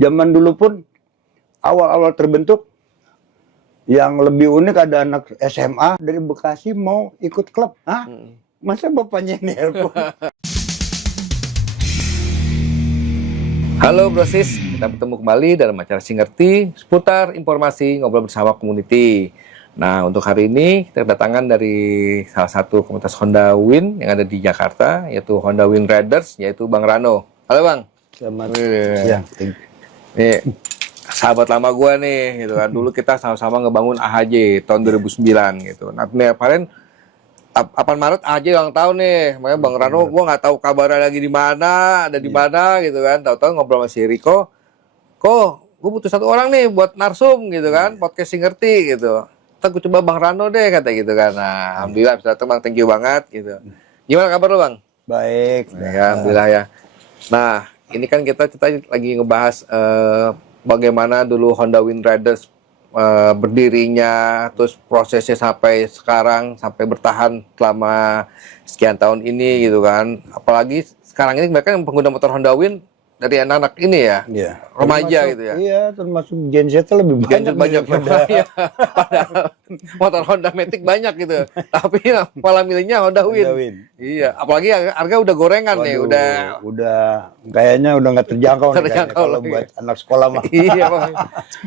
Zaman dulu pun awal-awal terbentuk, yang lebih unik ada anak SMA dari Bekasi mau ikut klub. Hah? Masa bapaknya nelpon? Halo Brosis, kita bertemu kembali dalam acara Singerti seputar informasi ngobrol bersama community. Nah, untuk hari ini kita kedatangan dari salah satu komunitas Honda Win yang ada di Jakarta, yaitu Honda Win Riders, yaitu Bang Rano. Halo Bang. Selamat siang. Nih, sahabat lama gua nih, gitu kan. Dulu kita sama-sama ngebangun AHJ tahun 2009 gitu. Nah, kemarin 8 Maret AHJ ulang tahun nih. Makanya Bang Rano gua nggak tahu kabarnya lagi di mana, ada di mana gitu kan. Tahu-tahu ngobrol sama si Riko. Gue butuh satu orang nih buat narsum gitu kan, podcast Singerti gitu. Ntar gue coba Bang Rano deh kata gitu kan. Nah, alhamdulillah bisa datang Bang, thank you banget gitu. Gimana kabar lu Bang? Baik. Ya, alhamdulillah ya. Nah, ini kan kita lagi ngebahas bagaimana dulu Honda Win Riders berdirinya, terus prosesnya sampai sekarang, sampai bertahan selama sekian tahun ini gitu kan. Apalagi sekarang ini mereka yang pengguna motor Honda Win dari anak-anak ini ya, remaja gitu ya. Iya, termasuk Gen Z lebih banyak daripada motor Honda Matic banyak gitu. Tapi malah milihnya Honda Win. Iya, apalagi harga udah gorengan nih, udah kayaknya udah nggak terjangkau kalau buat anak sekolah mah. Iya, Bang.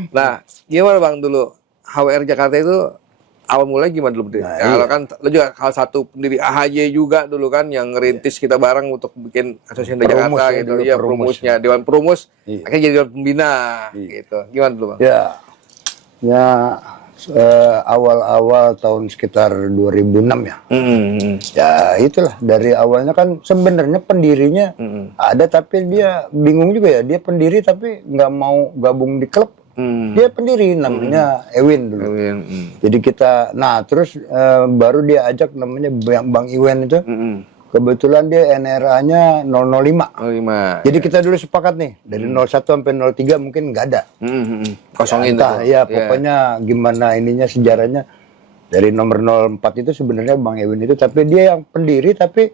Nah, gimana Bang dulu HWR Jakarta itu awal mulai gimana dulu? Kalau kan lu juga salah satu pendiri AHJ juga dulu kan yang ngerintis kita bareng untuk bikin Asosiasi Honda Jakarta gitu. Iya, perumusnya, Dewan Perumus, akhirnya jadi Dewan Pembina gitu. Gimana dulu Bang? Ya, awal-awal tahun sekitar 2006 ya. Ya itulah, dari awalnya kan sebenarnya pendirinya ada, tapi dia bingung juga ya. Dia pendiri tapi nggak mau gabung di klub. Dia pendiri namanya Ewin dulu. Jadi kita, terus baru dia ajak namanya Bang Iwan itu. Kebetulan dia NRA-nya 005. Jadi kita dulu sepakat nih dari 01 sampai 03 mungkin nggak ada. Kosongin tuh. Ya pokoknya gimana ininya sejarahnya dari nomor 04 itu sebenarnya Bang Ewin itu, tapi dia yang pendiri tapi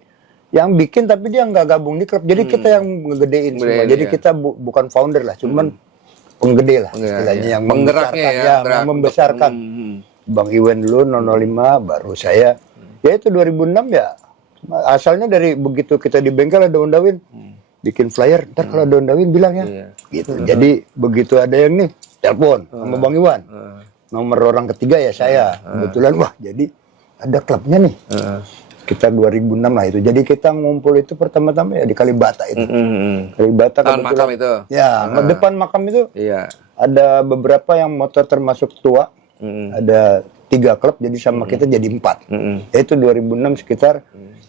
yang bikin, tapi dia nggak gabung di klub. Jadi kita yang ngegedein semua. Jadi kita bukan founder lah, cuman penggede lah istilahnya, yang membesarkan, Bang Iwan dulu 005, baru saya. Ya itu 2006 ya. Asalnya dari begitu kita di bengkel ada Honda Win, bikin flyer, ntar kalau ada Honda Win bilang ya. Gitu. Jadi begitu ada yang nih telepon sama Bang Iwan, nomor orang ketiga ya saya. Kebetulan wah jadi ada klubnya nih. Kita 2006 lah itu. Jadi kita ngumpul itu pertama-tama ya di Kalibata itu. Kalibata kebetulan. Makam itu. Ya, depan makam itu. Ada beberapa yang motor termasuk tua. Ada 3 klub, jadi sama kita jadi 4. Itu 2006 sekitar.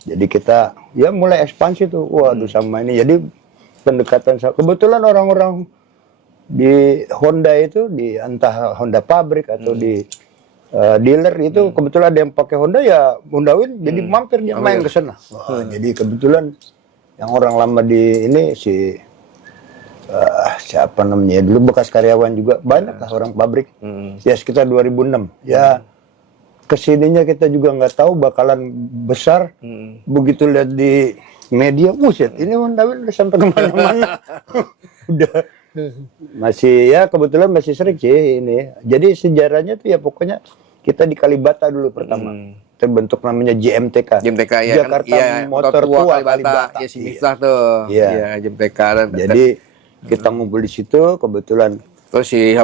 Jadi kita ya mulai ekspansi tuh. Waduh sama ini. Jadi pendekatan kebetulan orang-orang di Honda itu, di entah Honda pabrik atau di dealer itu kebetulan ada yang pakai Honda ya Honda Win, jadi mampir dia main ke sana. Jadi kebetulan yang orang lama di ini siapa namanya dulu bekas karyawan juga banyak lah orang pabrik. Ya sekitar 2006. Ya kesininya kita juga nggak tahu bakalan besar. Begitu lihat di media, buset ini Honda Win udah sampai kemana-mana. Udah masih ya kebetulan masih sering sih ini. Jadi sejarahnya tuh ya pokoknya kita di Kalibata dulu pertama. Terbentuk namanya JMTK. Ya, Jakarta Motor Tua Kalibata. Ya si Miftah tuh. Iya, JMTK. Jadi kita ngumpul di situ kebetulan. Terus si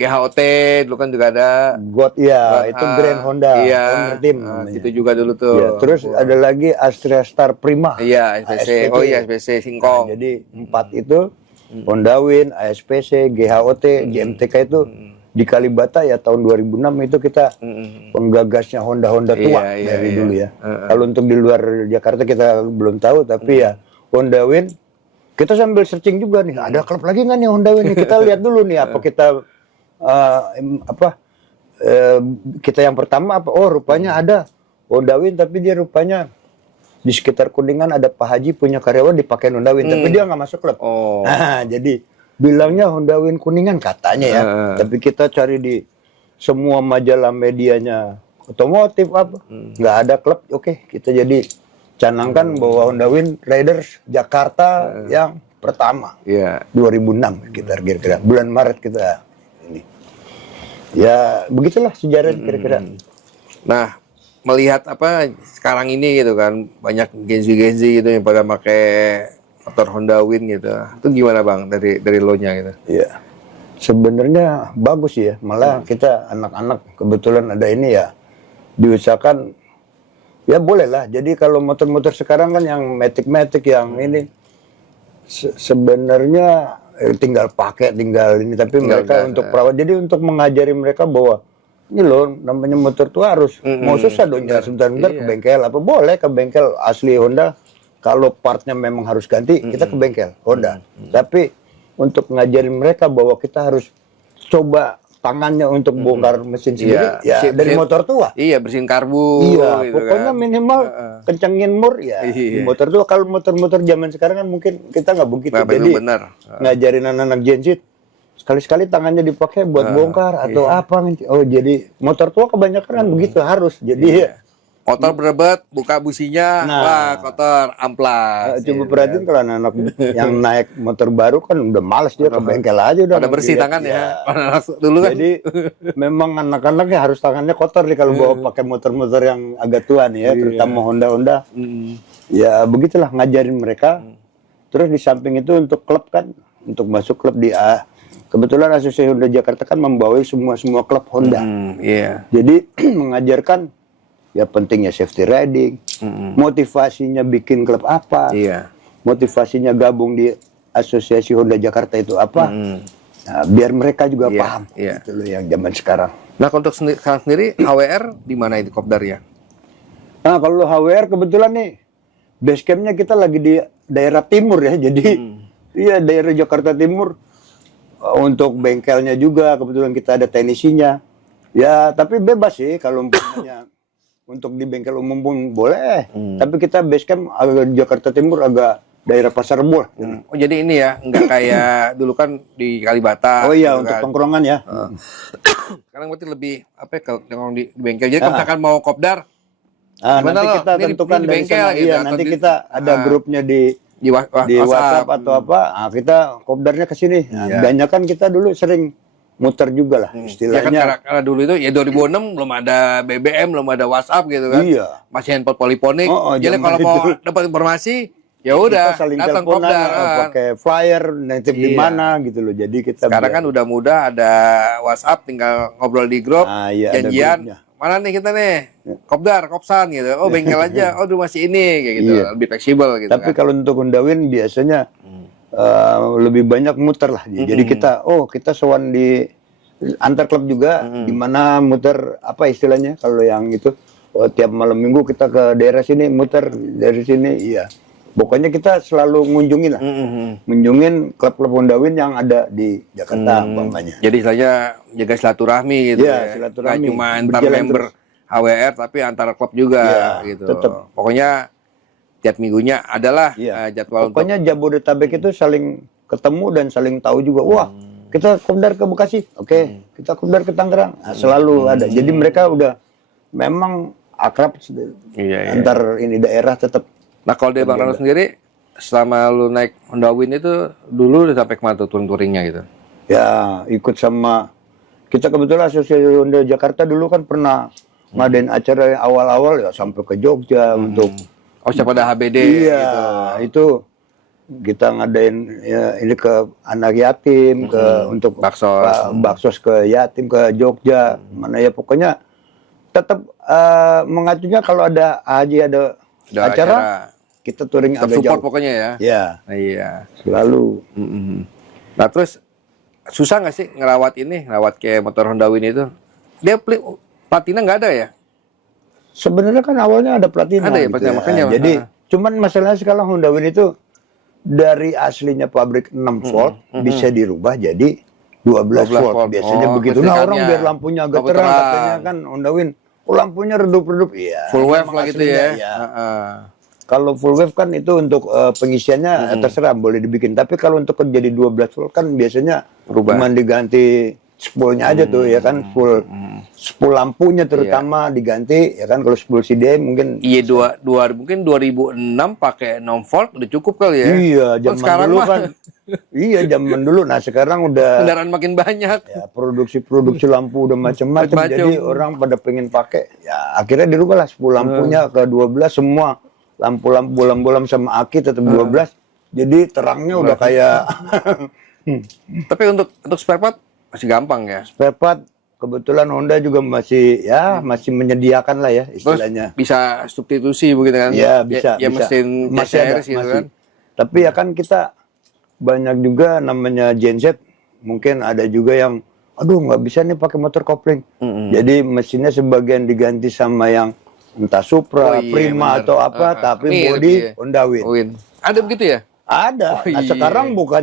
GHOT dulu kan juga ada. Itu Grand Honda. Tim. Itu juga dulu tuh. Ya, terus ada lagi Astrea Star Prima. Iya, SPC. SPC Singkong. Jadi 4 itu Honda Win, ASPC, GHOT, JMTK itu di Kalibata ya tahun 2006 itu kita penggagasnya Honda tua dari dulu ya. Kalau untuk di luar Jakarta kita belum tahu, tapi ya Honda Win kita sambil searching juga nih, ada klub lagi nggak nih Honda Win nih, kita lihat dulu nih apa kita kita yang pertama apa, rupanya ada Honda Win, tapi dia rupanya di sekitar Kuningan ada Pak Haji punya karyawan dipakai Honda Win, tapi dia nggak masuk klub. Nah, jadi bilangnya Honda Win Kuningan katanya ya. Tapi kita cari di semua majalah medianya otomotif apa, nggak ada klub. Oke, kita jadi canangkan bahwa Honda Win Riders Jakarta yang pertama. Iya. 2006 kita kira-kira bulan Maret kita ini. Ya begitulah sejarah kira-kira. Nah, melihat apa sekarang ini gitu kan banyak Genzi gitu yang pada pakai motor Honda Win gitu. Itu gimana Bang dari lo-nya gitu? Iya. Sebenarnya bagus ya. Malah kita anak-anak kebetulan ada ini ya diusahakan ya boleh lah. Jadi kalau motor-motor sekarang kan yang matic-matic yang ini sebenarnya tinggal pakai tinggal ini tapi Tinggal mereka gas, untuk ya. perawat. Jadi untuk mengajari mereka bahwa ini loh namanya motor tuh harus mau susah dong jalan sebentar-bentar ke bengkel apa boleh ke bengkel asli Honda kalau partnya memang harus ganti kita ke bengkel Honda tapi untuk ngajarin mereka bahwa kita harus coba tangannya untuk bongkar mesin sendiri ya dari motor tua Iya, bersihin karbu iya gitu pokoknya kan. minimal kencengin mur ya di motor tua. Kalau motor-motor zaman sekarang kan mungkin kita nggak begitu Nah, jadi bener. ngajarin anak-anak Gen Z sekali-sekali tangannya dipakai buat bongkar atau apa nanti. Oh jadi motor tua kebanyakan kan begitu harus. Jadi Motor berebet, buka businya, Nah. wah kotor, amplas. coba perhatiin kalau anak-anak yang naik motor baru kan udah males dia ke bengkel aja udah. Pada bersih Lihat, tangan ya. Dulu kan. Jadi memang anak-anaknya harus tangannya kotor nih kalau bawa pakai motor-motor yang agak tua nih ya, terutama Honda-Honda. Ya begitulah ngajarin mereka. Terus di samping itu untuk klub kan, untuk masuk klub di A. Kebetulan Asosiasi Honda Jakarta kan membawahi semua klub Honda. Iya. Jadi mengajarkan ya pentingnya safety riding, motivasinya bikin klub apa, Iya. motivasinya gabung di Asosiasi Honda Jakarta itu apa. Nah, biar mereka juga paham. Iya. Itu loh yang zaman sekarang. Nah, untuk sekarang sendiri HWR di mana itu kopdarnya? Nah, kalau HWR kebetulan nih base campnya kita lagi di daerah timur ya. Jadi iya daerah Jakarta Timur. Untuk bengkelnya juga kebetulan kita ada teknisinya. Ya, tapi bebas sih kalau umpamanya untuk di bengkel umum pun boleh. Tapi kita base camp agak Jakarta Timur agak daerah Pasar Rebo. Oh, jadi ini ya, nggak kayak dulu kan di Kalibata. Oh iya, gitu untuk kan. tongkrongan ya. Sekarang berarti lebih apa ya, kalau di bengkel. Jadi kalau misalkan mau kopdar, Nah, gimana nanti lo? kita Ini tentukan di dari bengkel sana. gitu, Iya, atau nanti di- kita ada grupnya di di WhatsApp atau apa. Nah, kita kopdarnya ke sini. Nah, banyak kan kita dulu sering muter juga lah Ya kan istilahnya. karena dulu itu ya 2006 belum ada BBM, belum ada WhatsApp gitu kan. Iya. Masih handphone poliponik. Jadi zaman kalau mau itu. dapat informasi, ya udah Kita saling datang teleponan, kopdar. pakai flyer, nitip di mana gitu loh. Jadi kita Sekarang kan udah mudah ada WhatsApp, tinggal ngobrol di grup, Ah, iya, ada janjian. grupnya. Mana nih kita nih? Kopdar, kopsan gitu. Oh, bengkel aja. Oh, dulu masih ini kayak gitu. Iya. Lebih fleksibel gitu Tapi kan. kalau untuk Honda Win biasanya lebih banyak muter lah. Jadi kita sowan di antar klub juga di mana muter apa istilahnya kalau yang itu tiap malam minggu kita ke daerah sini muter dari sini iya. Pokoknya kita selalu ngunjungin lah. Ngunjungin klub-klub Honda Win yang ada di Jakarta umpamanya. Jadi istilahnya jaga silaturahmi gitu Iya, ya. silaturahmi. Nggak cuma antar Berjalan member HWR tapi antar klub juga Iya, gitu. tetep. Pokoknya tiap minggunya adalah Iya. jadwal Pokoknya Jabodetabek itu saling ketemu dan saling tahu juga. Wah, kita kopdar ke Bekasi. Oke, kita kopdar ke Tangerang. Nah, selalu ada. Jadi mereka udah memang akrab Iya. antar ini daerah tetap. Nah, kalau dari Bang Rano sendiri selama lu naik Honda Win itu dulu udah sampai kemana tuh touring-touringnya gitu? Ya, ikut sama kita kebetulan Asosiasi Honda Jakarta dulu kan pernah ngadain acara awal-awal ya sampai ke Jogja untuk Oh, siapa ada HBD iya, gitu. itu kita ngadain ya, ini ke anak yatim ke untuk Baksos. baksos ke yatim ke Jogja mana ya pokoknya tetap mengacunya kalau ada haji ada acara kita touring Tetap agak support jauh. pokoknya ya. Ya, Iya. selalu. Nah, terus susah nggak sih ngerawat kayak motor Honda Win itu? Dia platina nggak ada ya? Sebenarnya kan awalnya ada platina. Ada ya, gitu platina, makanya, Jadi cuman masalahnya sekarang Honda Win itu dari aslinya pabrik 6 volt bisa dirubah jadi 12 volt. Biasanya Oh, begitu. Nah, orang kelistrikannya. biar lampunya agak Lampu terang terang. katanya kan Honda Win. Oh, lampunya redup-redup. Iya. Full wave memang lah gitu aslinya, ya. iya. Heeh. Kalau full wave kan itu untuk pengisiannya terserah boleh dibikin. Tapi kalau untuk jadi 12 volt kan biasanya Berubah. cuma diganti spoolnya aja tuh ya kan, full spool lampunya terutama diganti ya kan. Kalau spool CDI mungkin Iya, mungkin 2006 pakai 6 volt udah cukup kali ya. iya Kan zaman sekarang dulu mah kan. Iya zaman dulu. Nah sekarang udah kendaraan makin banyak. ya produksi lampu udah macam-macam. Macam-macam. Jadi orang pada pengen pakai ya akhirnya dirubah lah spool lampunya ke 12 semua. Lampu-lampu bolam-bolam sama aki tetap 12. Jadi terangnya udah kayak Tapi untuk spare part masih gampang ya. spare part. Kebetulan Honda juga masih menyediakan lah ya Terus istilahnya. bisa substitusi begitu kan? Ya bisa. Ya bisa. mesin Masih ada, CRS gitu masih. kan. Tapi ya kan kita banyak juga namanya genset. Mungkin ada juga yang aduh nggak bisa nih pakai motor kopling. Jadi mesinnya sebagian diganti sama yang entah Supra, Oh iya, Prima bener. atau apa, tapi Mirip, body iya. Honda Win. Win. Ada begitu ya? Ada. Oh, Nah, iya. sekarang bukan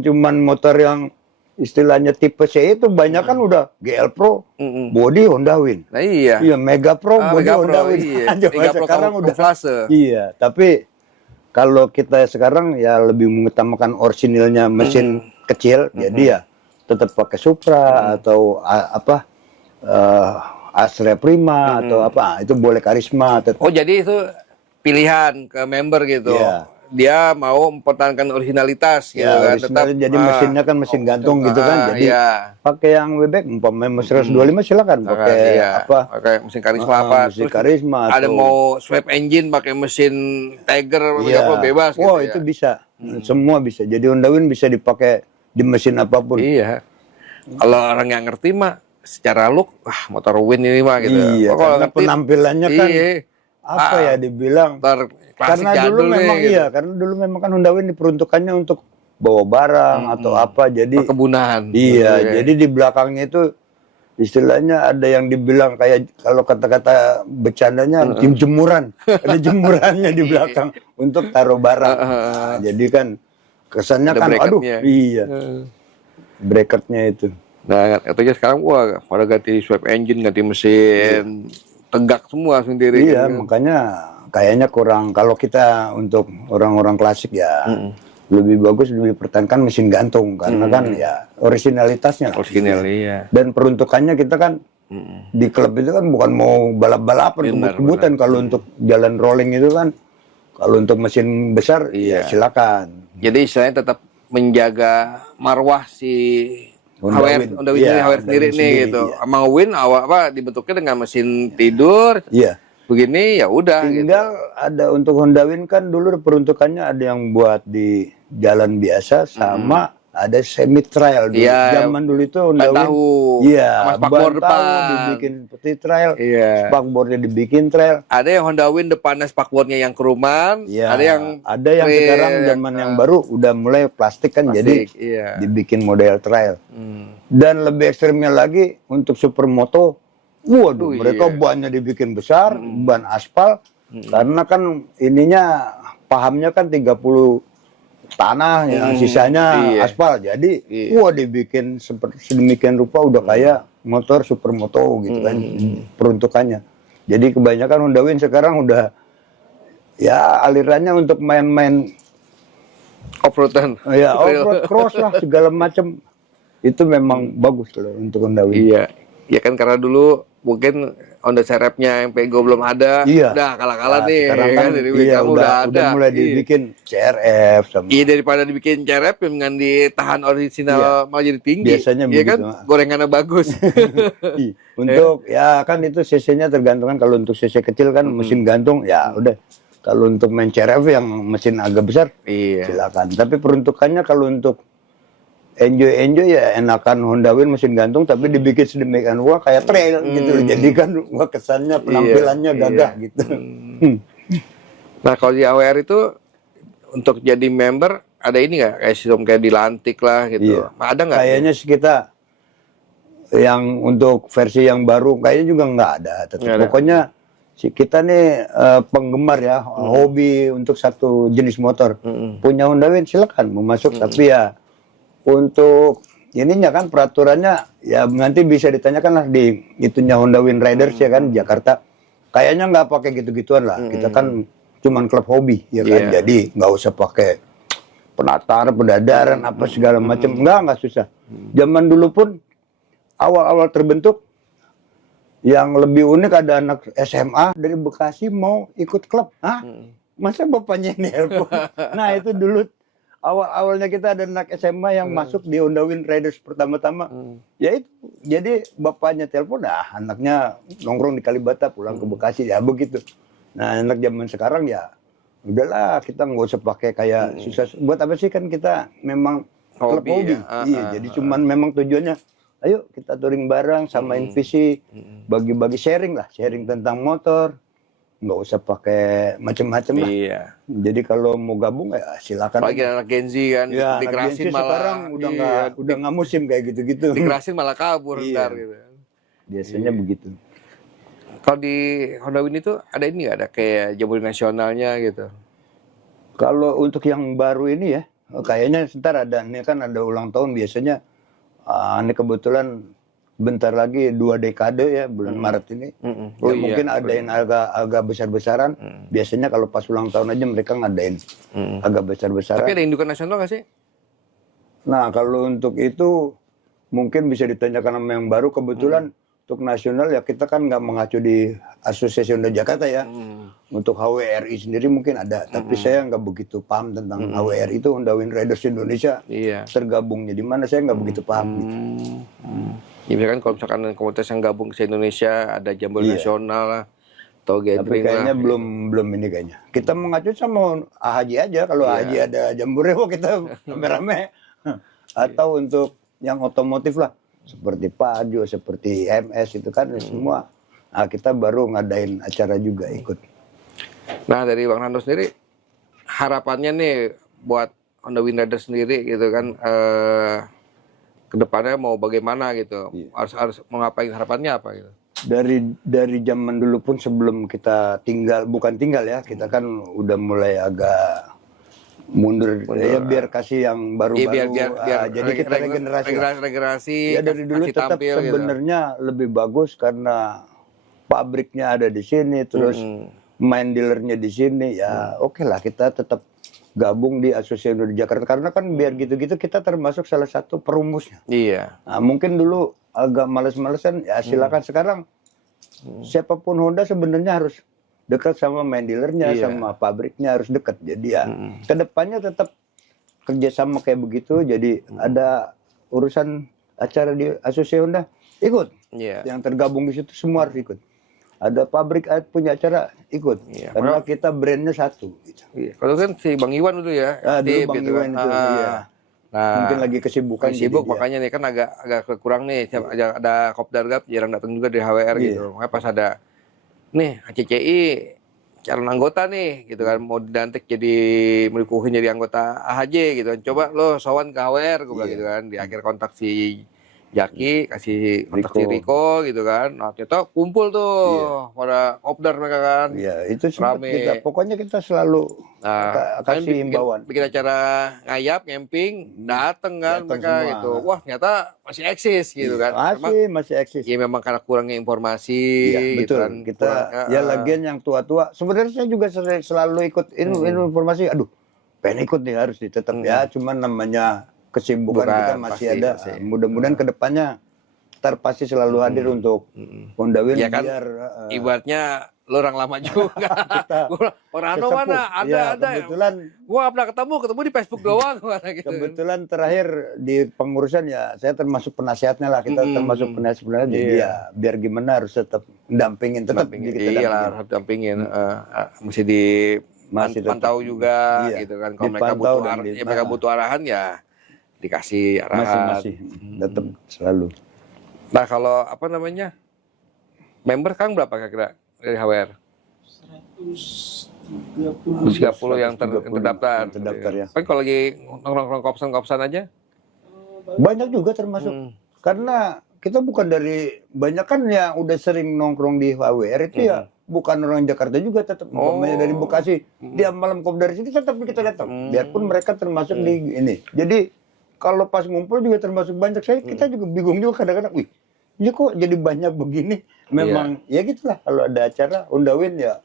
cuman motor yang istilahnya tipe C itu banyak kan udah GL Pro, body Honda Win. Nah iya. Iya, Mega Pro, body Mega Pro, Honda Win. iya. Coba Mega Pro sekarang udah kamuflase. Iya, tapi kalau kita sekarang ya lebih mengutamakan orisinilnya mesin kecil, jadi ya tetap pakai Supra atau Astra Prima atau apa, itu boleh Karisma. Oh jadi itu pilihan ke member gitu. Iya. Dia mau mempertahankan originalitas gitu Ya, kan. orisinal, jadi mesinnya kan mesin gantung gitu kan. Jadi iya. pakai yang bebek, umpamanya 125 silakan pakai Iya. apa? Pakai mesin karisma apa. Mesin Terus Karisma ada atau mau swap engine pakai mesin Tiger iya. apa bebas gitu Wow, ya. itu bisa. Semua bisa. Jadi Honda Win bisa dipakai di mesin apapun. Iya. Kalau orang yang ngerti mah secara look, wah motor Win ini mah gitu. Iya, Kalau karena ngerti, penampilannya kan iya. apa ya dibilang? Motor klasik Karena dulu jadul nih, memang gitu. iya, karena dulu memang kan Honda Win diperuntukannya untuk bawa barang atau apa. Jadi Perkebunan. iya, Gitu ya. jadi di belakangnya itu istilahnya ada yang dibilang kayak kalau kata-kata bercandanya tim jemuran. Ada jemurannya di belakang untuk taruh barang. Nah, jadi kan kesannya Ada kan aduh, bracketnya. iya. Bracketnya itu. Nah, katanya sekarang wah pada ganti swap engine, ganti mesin, tegak semua sendiri. Iya, gitu. makanya kayaknya kurang kalau kita untuk orang-orang klasik ya lebih bagus lebih pertahankan mesin gantung karena kan ya originalitasnya. Original iya. Dan peruntukannya kita kan di klub itu kan bukan mau balap-balapan Benar, kebut-kebutan. Kalau untuk jalan rolling itu kan kalau untuk mesin besar ya silakan. Jadi istilahnya tetap menjaga marwah si Honda Win Iya, Hawer sendiri Honda Win nih sendiri, gitu. iya. Emang Win awal apa dibentuknya dengan mesin tidur Iya. begini ya udah gitu. Tinggal ada untuk Honda Win kan dulu peruntukannya ada yang buat di jalan biasa sama ada semi trail dulu. Iya, Zaman dulu itu Honda ban Win. tahu. Iya, Sama ban spakbor tahu depan. dibikin putih trail. Iya. Spakbornya dibikin trail. Ada yang Honda Win depannya spakbornya yang keruman, Iya. ada yang sekarang zaman yang baru udah mulai plastik kan jadi plastik, iya. dibikin model trail. Dan lebih ekstrimnya lagi untuk supermoto, waduh mereka bannya dibikin besar, ban aspal karena kan ininya pahamnya kan 30 tanah yang sisanya aspal. Jadi wah dibikin seperti sedemikian rupa udah kayak motor supermoto gitu kan peruntukannya. Jadi kebanyakan Honda Win sekarang udah ya alirannya untuk main-main off-roadan. ya off-road cross lah segala macam. Itu memang bagus loh untuk Honda Win. Iya. Ya kan karena dulu mungkin Honda CRF-nya yang Pego belum ada. Iya. Udah kalah-kalah Nah, nih. sekarang kan Dari iya, kamu udah ada. mulai Iya. dibikin CRF sama Iya daripada dibikin CRF dengan ditahan original malah jadi tinggi. Biasanya iya kan begitu. gorengannya bagus. untuk ya kan itu CC-nya tergantung kan. Kalau untuk CC kecil kan mesin gantung ya udah. Kalau untuk main CRF yang mesin agak besar Iya. silakan. Tapi peruntukannya kalau untuk enjoy ya enakan Honda Win mesin gantung tapi dibikin sedemikian rupa kayak trail gitu loh. Jadi kan wah kesannya penampilannya gagah gitu. Nah kalau di AWR itu untuk jadi member ada ini nggak kayak sistem kayak dilantik lah gitu. Iya. Ada nggak? Kayaknya sih kita yang untuk versi yang baru kayaknya juga nggak ada. Tetap Nggak ada. pokoknya kita nih penggemar ya hobi untuk satu jenis motor. Punya Honda Win silakan mau masuk tapi ya untuk ininya kan peraturannya ya nanti bisa ditanyakan lah di itunya Honda Win Riders ya kan Jakarta. Kayaknya nggak pakai gitu-gituan lah. Kita kan cuman klub hobi ya kan. Iya. Jadi nggak usah pakai penatar, pedadaran, apa segala macam. Enggak susah. Zaman dulu pun awal-awal terbentuk, yang lebih unik ada anak SMA dari Bekasi mau ikut klub. Hah? Masa bapaknya nelpon? Nah itu dulu awal-awalnya kita ada anak SMA yang masuk di Honda Wind Riders pertama-tama. Ya itu, jadi bapaknya telepon, anaknya nongkrong di Kalibata pulang ke Bekasi, ya begitu. Nah anak zaman sekarang ya udahlah, kita nggak usah pakai kayak susah. Buat apa sih, kan kita memang klub hobi. Iya, jadi cuman memang tujuannya, ayo kita touring bareng, samain visi, bagi-bagi sharing tentang motor. Nggak usah pakai macam-macam lah. Iya. Jadi kalau mau gabung ya silakan. Apalagi anak Gen Z kan, ya, dikerasin malah sekarang udah nggak musim kayak gitu-gitu. Dikerasin malah kabur ntar gitu. Biasanya begitu. Kalau di Honda Win itu ada ini nggak, ada kayak jambore nasionalnya gitu? Kalau untuk yang baru ini ya, kayaknya sebentar ada. Ini kan ada ulang tahun biasanya. Ini kebetulan bentar lagi 2 dekade ya, bulan Maret ini. Oh, ya, mungkin adain agak besar-besaran. Biasanya kalau pas ulang tahun aja mereka ngadain agak besar-besaran. Tapi ada indukan nasional nggak sih? Nah kalau untuk itu mungkin bisa ditanyakan sama yang baru. Kebetulan untuk nasional ya kita kan nggak mengacu di Asosiasi Honda Jakarta ya. Untuk HWRI sendiri mungkin ada, tapi saya nggak begitu paham tentang HWRI itu, Honda Wind Riders Indonesia. Iya. Tergabungnya di mana saya nggak begitu paham. Gitu. Ya misalkan kalau misalkan komunitas yang gabung ke Indonesia ada jambore nasional lah atau Tapi gathering kayaknya lah. belum ini kayaknya. Kita mengacu sama AHJ aja. Kalau AHJ ada jambore, kita rame-rame. Atau untuk yang otomotif lah, seperti Pajo, seperti MS itu kan semua. Nah, kita baru ngadain acara juga ikut. Nah dari Bang Nando sendiri, harapannya nih buat Honda Wind Riders sendiri gitu kan, kedepannya mau bagaimana gitu, harus mau ngapain, harapannya apa gitu? Dari zaman dulu pun sebelum kita bukan tinggal ya, kita kan udah mulai agak mundur. Ya biar kasih yang baru-baru. Biar jadi kita regenerasi. Ya dari dulu tetap tampil, sebenarnya lebih bagus karena pabriknya ada di sini, terus main dealernya di sini. Ya oke lah, kita tetap gabung di Asosiasi Honda Jakarta karena kan biar gitu-gitu kita termasuk salah satu perumusnya. Iya. Nah, mungkin dulu agak males-malesan, ya silakan. Sekarang siapapun Honda sebenarnya harus dekat sama main dealernya, sama pabriknya harus dekat. Jadi ya kedepannya tetap kerjasama kayak begitu. Jadi ada urusan acara di Asosiasi Honda, ikut. Yang tergabung di situ semua harus ikut. Ada pabrik punya acara, ikut. Karena kita brandnya satu. Gitu. Kalau kan si Bang Iwan dulu ya. Dulu Bang Iwan itu. Nah, mungkin lagi kesibukan. Sibuk makanya nih kan agak kurang nih. Ada Kopdar Gap jarang datang juga di HWR gitu. Makanya pas ada nih HCCI calon anggota nih gitu kan, mau dilantik jadi melikuhin jadi anggota AHJ gitu. Coba lo sowan ke HWR gue bilang gitu kan. Di akhir kontak si Jaki, kasih kontak si Riko gitu kan. Nah ternyata kumpul tuh pada Kopdar mereka kan. Iya, itu sempat kita. Pokoknya kita selalu kasih himbauan. Bikin acara ngayap, camping, dateng kan mereka semua. Gitu. Wah ternyata masih eksis gitu kan. Masih eksis. Ya memang karena kurangnya informasi. Iya, gitu betul. Kan. Kita lagian yang tua-tua. Sebenarnya saya juga selalu ikut informasi. Aduh, pengen ikut nih, harus tetap ya. Cuman namanya kesibukan kita masih ada. Mudah-mudahan kedepannya ntar pasti selalu hadir untuk Honda Wind. Ya kan, biar ibaratnya lo orang lama juga. Orang mana ada. Kebetulan gua pernah ketemu di Facebook doang. Gitu. Kebetulan terakhir di pengurusan ya saya termasuk penasihatnya lah. Kita termasuk penasihatnya. Jadi ya biar gimana harus tetap dampingin. Iya, harus dampingin. Mesti dipantau juga gitu kan. Kalau mereka butuh arahan ya dikasih arahan. Masih tetap selalu. Nah kalau apa namanya, member kan berapa kira-kira dari HWR? 130 yang terdaftar ya. Kan kalau lagi nongkrong kopsan aja banyak juga termasuk. Karena kita bukan dari, banyak kan yang udah sering nongkrong di HWR itu ya bukan orang Jakarta juga, tetap dari Bekasi. Dia malam kop dari sini tetap kita datang. Biarpun mereka termasuk di ini. Jadi kalau pas ngumpul juga termasuk banyak. Kita juga bingung juga kadang-kadang, wih, ini kok jadi banyak begini. Memang ya gitulah, kalau ada acara Honda Wind ya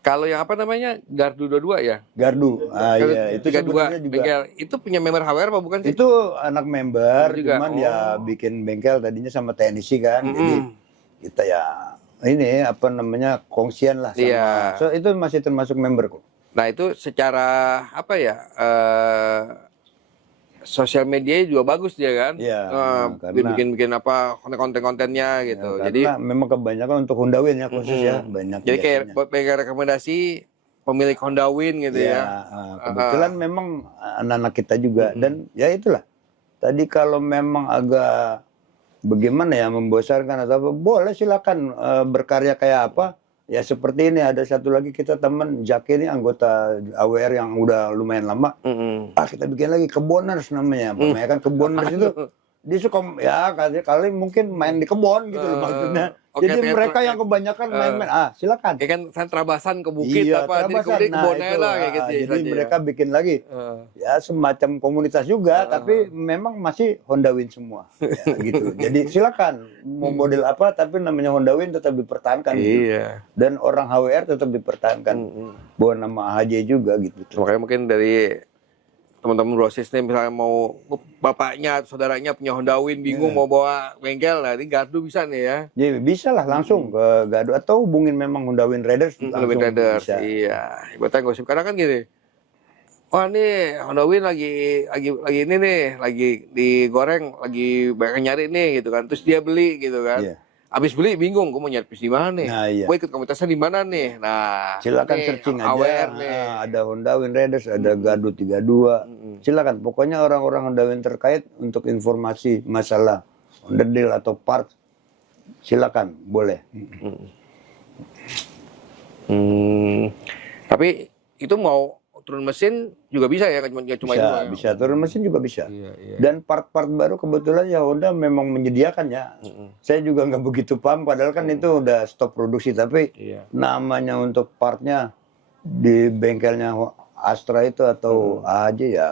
Kalau yang apa namanya Gardu 22 ya? Gardu. Gardu Iya, itu 32 sebenarnya juga. bengkel. Itu punya member HWR apa bukan sih? Itu anak member, Juga. cuman ya bikin bengkel tadinya sama teknisi kan. Jadi Mm-mm. kita ya ini apa namanya kongsian lah sama. Iya. So itu masih termasuk member kok. Nah itu secara apa ya? Sosial media juga bagus dia kan? Iya, karena bikin apa konten-kontennya gitu. ya, Jadi karena memang kebanyakan untuk Honda Win ya khusus ya banyak. jadi kayak biasanya. buat pegang rekomendasi pemilik Honda Win gitu Ya, ya. kebetulan memang anak-anak kita juga dan ya itulah. Tadi kalau memang agak bagaimana ya membosankan atau apa, boleh silakan berkarya kayak apa. Ya seperti ini ada satu lagi kita teman Jaki ini anggota AWR yang udah lumayan lama. Kita bikin lagi Keboners namanya. Kan Keboners itu dia suka ya kali mungkin main di kebon gitu loh maksudnya. Oke, Jadi kayak mereka yang kebanyakan main-main silakan. Kayak kan saya terabasan ke bukit Iya, apa jadi Trabasan. kemudian kebun aja itu, lah kayak gitu. jadi istilahnya mereka ya. bikin lagi ya semacam komunitas juga, tapi memang masih Honda Win semua, ya, gitu. Jadi silakan mau model apa, tapi namanya Honda Win tetap dipertahankan. Gitu. Iya. Dan orang HWR tetap dipertahankan, bawa nama AJ juga gitu. Makanya mungkin dari teman-teman brosis nih misalnya mau bapaknya atau saudaranya punya Honda Win bingung mau bawa bengkel, nah ini Gardu bisa nih ya. Jadi bisa lah langsung ke Gado atau hubungin memang Honda Win Raiders Honda Win langsung Raiders, bisa. iya. Ibaratnya gosip karena kan gini. Wah nih Honda Win lagi ini nih, lagi digoreng, lagi banyak yang nyari nih gitu kan. Terus dia beli gitu kan. Iya. Abis beli bingung, gue mau nyari di mana nih? Nah, iya. Gue ikut komunitasnya di mana nih? Nah, Silakan nih, searching AWR aja. nih. Ada Honda Win Raiders, ada Gado 32. Silakan. Pokoknya orang-orang Honda Win terkait untuk informasi masalah Honda deal atau part, silakan, boleh. Tapi itu mau turun mesin juga bisa ya, cuma itu. Bisa turun mesin juga bisa. Iya, iya. Dan part-part baru kebetulan ya Honda memang menyediakan ya. Saya juga nggak begitu paham, padahal kan itu udah stop produksi. Tapi Iya. namanya untuk partnya di bengkelnya Astra itu atau aja ya,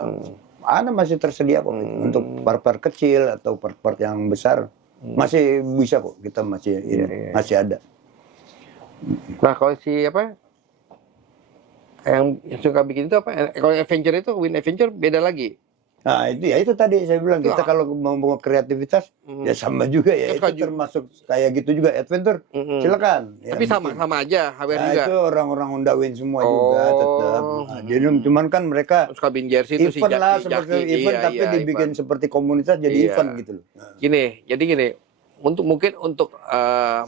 ada masih tersedia kok. Untuk part-part kecil atau part-part yang besar masih bisa kok. Kita masih masih ada. Nah kalau si apa yang suka bikin itu apa? Kalau Adventure itu Win Adventure beda lagi. Nah itu tadi saya bilang kita kalau mau kreativitas ya sama juga ya, itu termasuk kayak gitu juga adventure. Silakan. Tapi sama aja, HWR juga. Itu orang-orang Honda Win semua juga tetap. Nah, jadi cuman kan mereka suka bikin jersey itu si event lah Jaki, seperti event tapi dibikin seperti komunitas jadi event gitu loh. Gini, mungkin untuk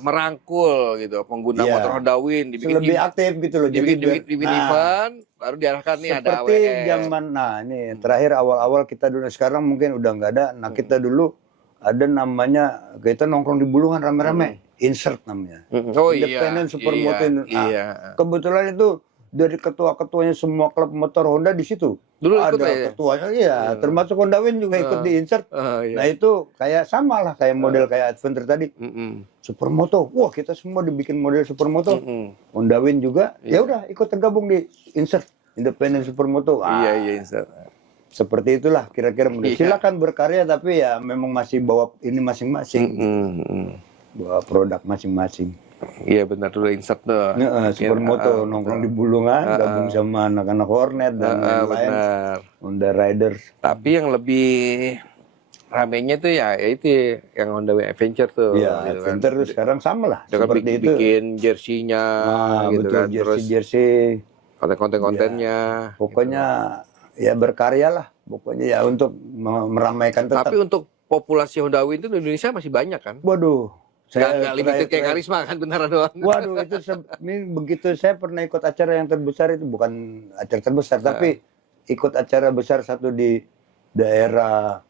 merangkul gitu pengguna motor Honda Win dibikin lebih aktif gitu loh. Dibikin event baru diarahkan nih ada AWR. Seperti zaman ini terakhir awal-awal kita dulu, sekarang mungkin udah nggak ada. Nah kita dulu ada namanya, kita nongkrong di Bulungan rame-rame, insert namanya. Independent Supermoto. Kebetulan itu dari ketua-ketuanya semua klub motor Honda di situ. Dulu ada ketuanya, termasuk Honda Win juga ikut di insert. Nah itu kayak sama lah, kayak model kayak Adventure tadi. Supermoto, wah kita semua dibikin model Supermoto. Honda Win juga, ya udah ikut tergabung di insert Independent Supermoto. Insert. Seperti itulah kira-kira. Silakan berkarya tapi ya memang masih bawa ini masing-masing. Bawa produk masing-masing. Iya benar dulu insert tuh. Supermoto nongkrong di Bulungan, gabung sama anak-anak Hornet dan lain-lain. Honda Riders. Tapi yang lebih ramenya tuh ya itu yang Honda Win Adventure tuh. Iya, gitu Adventure tuh sekarang sama lah. Seperti Seperti itu. Bikin jersinya, gitu betul, kan. Terus jersey. konten-kontennya. Pokoknya ya berkarya lah. Pokoknya ya untuk meramaikan tetap. Tapi untuk populasi Honda Win itu di Indonesia masih banyak kan? Waduh. Nggak limited kayak Karisma kan beneran doang. Waduh itu begitu saya pernah ikut acara yang terbesar itu, bukan acara terbesar tapi ikut acara besar satu di daerah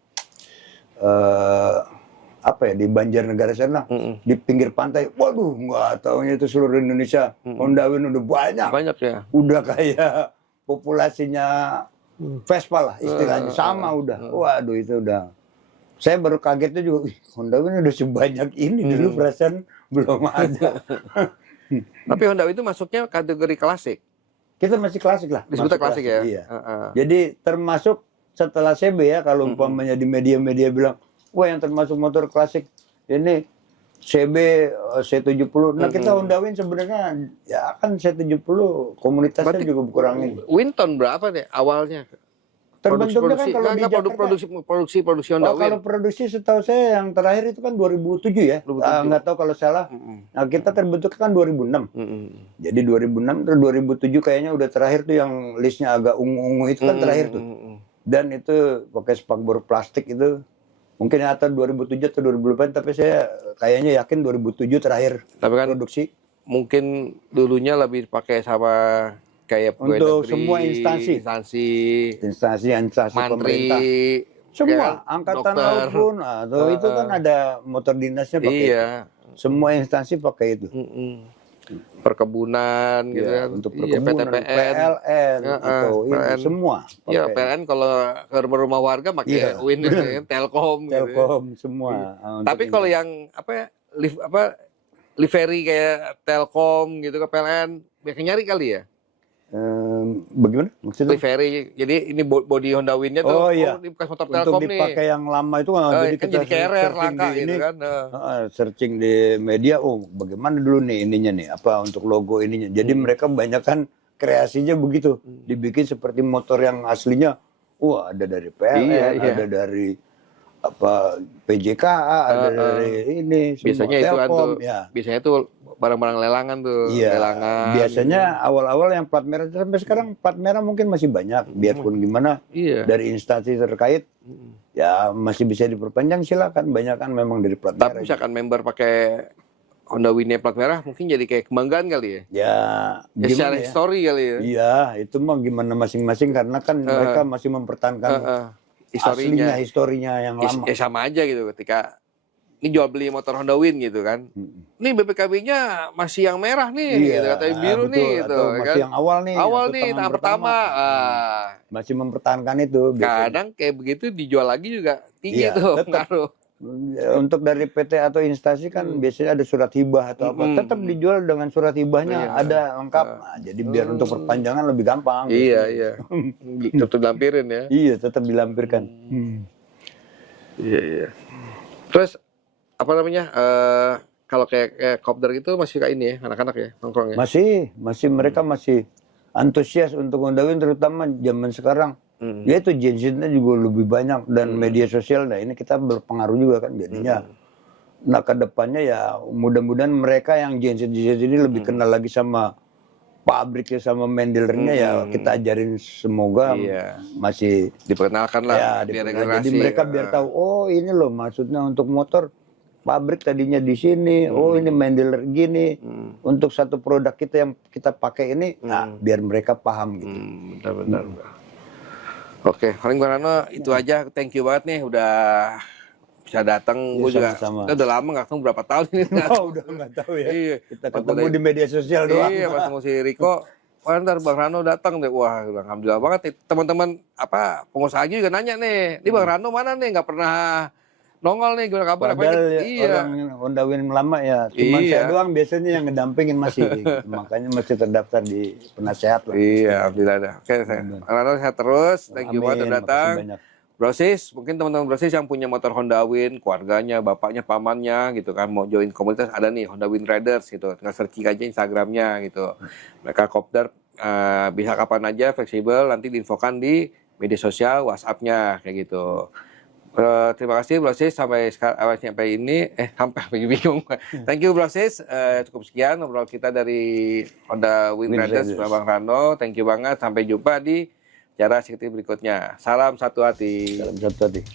di Banjarnegara sana, di pinggir pantai. Waduh nggak taunya itu seluruh Indonesia Honda Win udah banyak ya. Udah kayak populasinya Vespa lah istilahnya, sama udah. Waduh itu udah. Saya baru kagetnya juga, Honda Win udah sebanyak ini, dulu perasaan belum ada. Tapi Honda Win itu masuknya kategori klasik. Kita masih klasik lah. Disebutnya klasik ya? Iya. Jadi termasuk setelah CB ya, kalau umpamanya di media-media bilang, wah yang termasuk motor klasik ini CB C70. Nah kita Honda Win sebenarnya ya kan C70 komunitasnya Berarti juga kurangin. Winton berapa deh awalnya? Terbentuknya kan kalau di Jakarta. Produksi Honda Oh, kalau Win. produksi setahu saya yang terakhir itu kan 2007 ya. 2007. Nggak tahu kalau salah. Nah kita terbentuk kan 2006. Jadi 2006 terus 2007 kayaknya udah terakhir tuh yang listnya agak ungu-ungu itu kan terakhir tuh. Dan itu pakai spakbor plastik itu mungkin atau 2007 atau 2008 tapi saya kayaknya yakin 2007 terakhir Tapi kan produksi. mungkin dulunya lebih dipakai sama kayak pegawai Untuk negeri, semua instansi mantri, pemerintah. Semua, ya, angkatan dokter. laut pun, atau itu kan ada motor dinasnya pakai Iya. itu. Semua instansi pakai itu. Perkebunan gitu Ya, kan. untuk Iya, perkebunan, PTPN. PLN, atau ini, PLN. semua. Iya, pakai. PLN kalau ke rumah warga pakai Iya, Win, Telkom gitu. Telkom, semua. untuk Tapi ini. kalau yang livery kayak Telkom gitu ke PLN, biasanya nyari kali ya? Bagaimana maksudnya? Livery, jadi ini body Honda Win-nya tuh, Oh, iya. ini bekas motor Untuk Telkom nih. dipakai yang lama itu Kan kita jadi carrier searching langka di gitu ini, kan. searching di media, oh bagaimana dulu nih ininya nih, apa untuk logo ininya. Jadi mereka banyak kan kreasinya begitu, dibikin seperti motor yang aslinya, wah ada dari PLN, Iya, iya. ada dari apa PJKA, ada dari ini, semua Biasanya itu kan Telkom, tuh, ya. biasanya tuh barang-barang lelangan tuh, Iya, lelangan. biasanya awal-awal yang plat merah sampai sekarang plat merah mungkin masih banyak, biarpun gimana Iya. dari instansi terkait ya masih bisa diperpanjang silakan, banyak kan memang dari plat merah. Tapi misalkan member pakai Honda Win-nya plat merah, mungkin jadi kayak kebanggaan kali ya? Ya Ya secara gimana ya? histori kali ya? Iya, itu mah gimana masing-masing karena kan mereka masih mempertahankan aslinya, historinya yang lama. Ya sama aja gitu ketika ini jual beli motor Honda Win gitu kan. Ini BPKB-nya masih yang merah nih, gitu, atau yang biru betul. nih gitu Atau kan. masih yang awal nih. Awal atau nih, tahap pertama. Masih mempertahankan itu. biasanya. Kadang kayak begitu dijual lagi juga tinggi Iya, tuh tetap. ngaruh. Untuk dari PT atau instansi kan biasanya ada surat hibah atau apa. Tetap dijual dengan surat hibahnya ada lengkap. Nah, jadi biar untuk perpanjangan lebih gampang. Iya, iya. Tetap dilampirin ya. Iya, tetap dilampirkan. Iya, iya. Terus apa namanya? Kalau kayak kopdar gitu masih kayak ini ya, anak-anak ya, nongkrong ya. Masih mereka masih antusias untuk Honda Win terutama zaman sekarang. Ya itu Gen Z-nya juga lebih banyak dan media sosial. Nah ini kita berpengaruh juga kan jadinya. Nah ke depannya ya mudah-mudahan mereka yang Gen Z ini lebih kenal lagi sama pabriknya sama main dealernya ya kita ajarin semoga masih Diperkenalkan lah ya biar diperkenalkan. Jadi mereka biar tahu oh ini loh maksudnya untuk motor pabrik tadinya di sini, oh ini main dealer gini. Untuk satu produk kita yang kita pakai ini, nah biar mereka paham gitu. Benar-benar. Oke, paling Bang Rano itu aja. Thank you banget nih udah bisa datang. Gue juga sama-sama. udah lama nggak ketemu berapa tahun ini. Oh udah nggak tahu ya. Iya. Kita ketemu di media sosial doang. Iya, pas ketemu si Riko, wah ntar Bang Rano datang deh. Wah, alhamdulillah banget nih. Teman-teman pengusaha juga nanya nih, ini Bang Rano mana nih? Nggak pernah nongol nih, gimana kabar? Padahal orang Honda Win lama ya, cuma saya doang biasanya yang ngedampingin masih, gitu. Makanya masih terdaftar di penasehat lah. Iya, alhamdulillah dah. Oke, Rano sehat terus. Thank you banget udah datang. Brosis, mungkin teman-teman Brosis yang punya motor Honda Win, keluarganya, bapaknya, pamannya gitu kan, mau join komunitas ada nih Honda Win Riders gitu. Tinggal searching aja Instagramnya gitu. Mereka kopdar bisa kapan aja, fleksibel, nanti diinfokan di media sosial, WhatsApp-nya kayak gitu. Terima kasih Brosis sampai ini sampai bingung. Thank you Brosis. Cukup sekian ngobrol kita dari Honda Win Riders sama Bang Rano. Thank you banget. Sampai jumpa di acara seperti berikutnya. Salam satu hati. Salam satu hati.